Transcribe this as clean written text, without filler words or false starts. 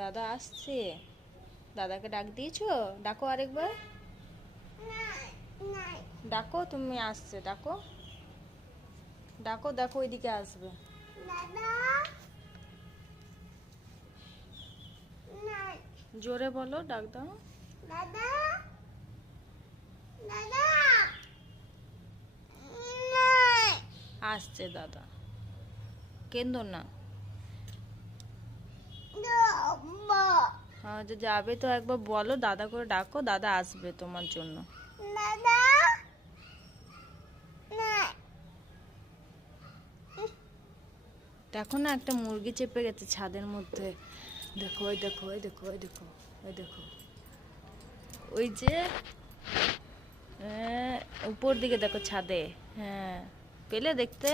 দাদা আসছে। দাদাকে ডাক দিয়েছো? ডাকো আরেকবার। ডাকো, তুমি আসছে, ডাকো। ডাকো, দেখো ওইদিকে আসবে। জোরে বলো, ডাক দাও। আসছে দাদা, কেন্দো না। হ্যাঁ, যে যাবে তো একবার বলো, দাদা করে ডাকো, দাদা আসবে তোমার জন্য। দেখো না, একটা মুরগি চেপে গেছে ছাদের মধ্যে। দেখো, ওই দেখো, ওই দেখো, ওই দেখো, ওই দেখো, ওই যে উপর দিকে দেখো ছাদে। হ্যাঁ, পেলে দেখতে?